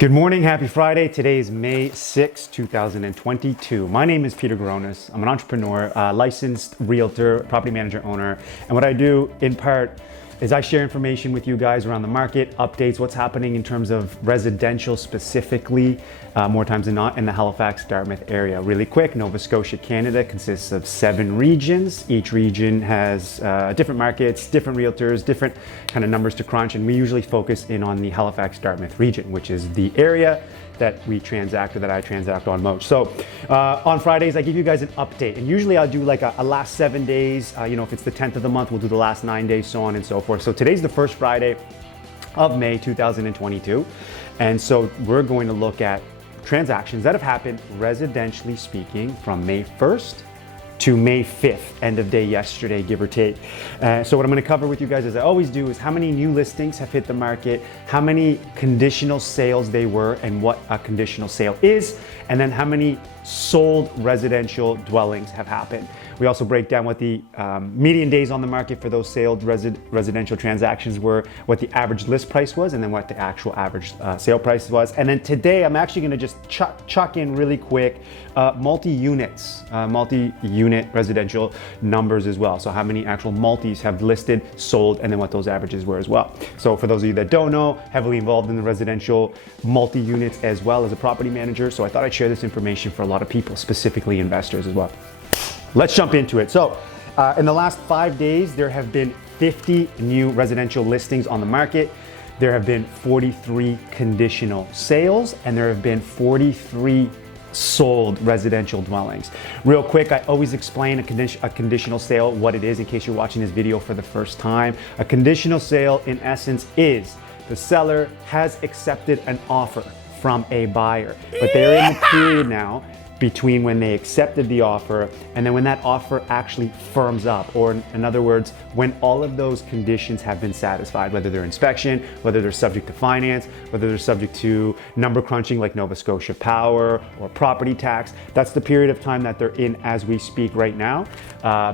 Good morning, happy Friday. Today is May 6, 2022. My name is Peter Goronis. I'm an entrepreneur, licensed realtor, property manager, owner. And what I do in part is I share information with you guys around the market, updates, what's happening in terms of residential specifically, more times than not in the Halifax-Dartmouth area. Really quick, Nova Scotia, Canada consists of 7 regions. Each region has different markets, different realtors, different kind of numbers to crunch. And we usually focus in on the Halifax-Dartmouth region, which is the area that we transact or that I transact on most. So on Fridays, I give you guys an update. And usually I'll do like a last 7 days. If it's the 10th of the month, we'll do the last 9 days, so on and so forth. So today's the first Friday of May 2022. And so we're going to look at transactions that have happened residentially speaking from May 1st to May 5th, end of day yesterday, give or take. So what I'm gonna cover with you guys, as I always do, is how many new listings have hit the market, how many conditional sales they were, and what a conditional sale is, and then how many sold residential dwellings have happened. We also break down what the median days on the market for those sold residential transactions were, what the average list price was, and then what the actual average sale price was. And then today, I'm actually gonna just chuck in really quick multi-unit residential numbers as well. So how many actual multis have listed, sold, and then what those averages were as well. So for those of you that don't know, heavily involved in the residential multi-units as well as a property manager. So I thought I'd share this information for a lot of people, specifically investors as well. Let's jump into it. So in the last 5 days, there have been 50 new residential listings on the market. There have been 43 conditional sales, and there have been 43 sold residential dwellings. Real quick, I always explain a conditional sale, what it is, in case you're watching this video for the first time. A conditional sale, in essence, is the seller has accepted an offer from a buyer, but they're in the period now between when they accepted the offer and then when that offer actually firms up, or in other words, when all of those conditions have been satisfied, whether they're inspection, whether they're subject to finance, whether they're subject to number crunching like Nova Scotia Power or property tax. That's the period of time that they're in as we speak right now,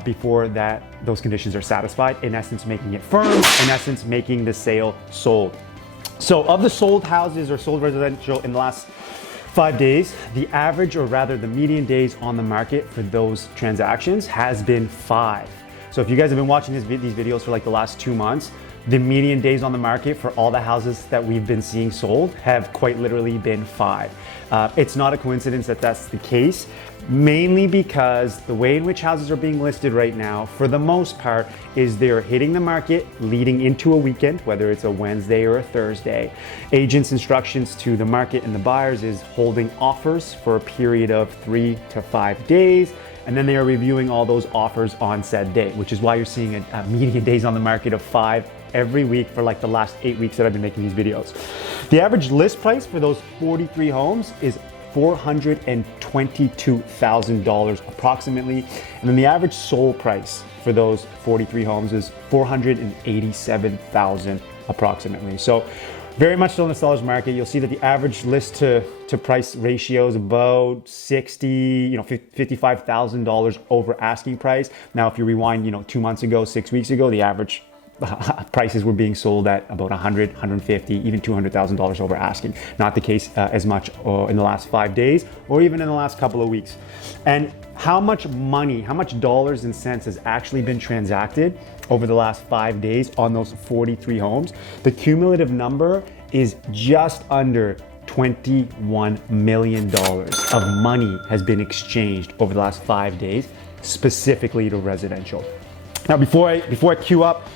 before that those conditions are satisfied, in essence making it firm, in essence making the sale sold. So of the sold houses or sold residential in the last 5 days, the average, or rather the median days on the market for those transactions has been 5. So if you guys have been watching these videos for like the last 2 months, the median days on the market for all the houses that we've been seeing sold have quite literally been 5. It's not a coincidence that that's the case, mainly because the way in which houses are being listed right now, for the most part, is they're hitting the market leading into a weekend, whether it's a Wednesday or a Thursday. Agents' instructions to the market and the buyers is holding offers for a period of 3 to 5 days, and then they are reviewing all those offers on said day, which is why you're seeing a median days on the market of 5 every week for like the last 8 weeks that I've been making these videos. The average list price for those 43 homes is $422,000 approximately. And then the average sold price for those 43 homes is $487,000 approximately. So very much still in the seller's market. You'll see that the average list to price ratio is about $55,000 over asking price. Now, if you rewind, 2 months ago, 6 weeks ago, the average prices were being sold at about $100,000, $150,000, even $200,000 over asking. Not the case as much in the last 5 days or even in the last couple of weeks. And how much money, how much dollars and cents has actually been transacted over the last 5 days on those 43 homes? The cumulative number is just under $21 million of money has been exchanged over the last 5 days, specifically to residential. Now, before I queue up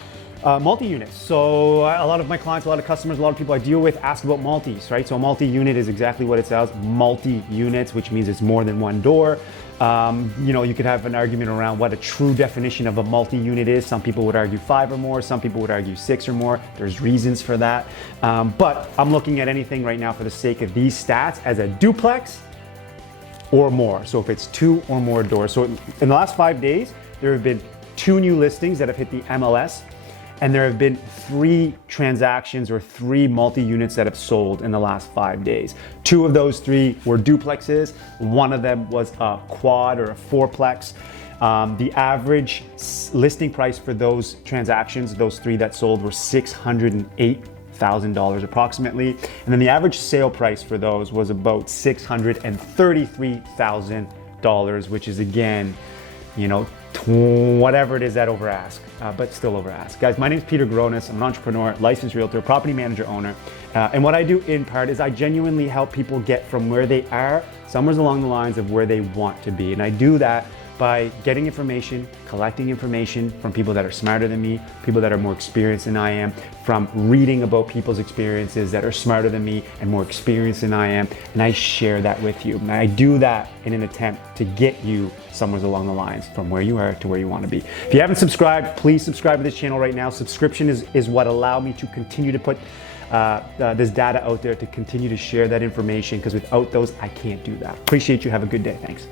multi-units. So a lot of my clients, a lot of customers, a lot of people I deal with ask about multis, right? So a multi-unit is exactly what it says, multi-units, which means it's more than one door. You could have an argument around what a true definition of a multi-unit is. Some people would argue 5 or more, some people would argue 6 or more. There's reasons for that. But I'm looking at anything right now for the sake of these stats as a duplex or more. So if it's 2 or more doors. So in the last 5 days, there have been 2 new listings that have hit the MLS. And there have been 3 transactions or 3 multi-units that have sold in the last 5 days. 2 of those 3 were duplexes. 1 of them was a quad or a fourplex. The average listing price for those transactions, those 3 that sold, were $608,000. $1,000 approximately. And then the average sale price for those was about $633,000, which is, again, you know, whatever it is that over ask, but still over ask. Guys, my name is Peter Gronis. I'm an entrepreneur, licensed realtor, property manager, owner. And what I do in part is I genuinely help people get from where they are, somewhere along the lines of where they want to be. And I do that by getting information, collecting information from people that are smarter than me, people that are more experienced than I am, from reading about people's experiences that are smarter than me and more experienced than I am, and I share that with you. And I do that in an attempt to get you somewhere along the lines from where you are to where you want to be. If you haven't subscribed, please subscribe to this channel right now. Subscription is what allows me to continue to put this data out there, to continue to share that information, because without those, I can't do that. Appreciate you. Have a good day. Thanks.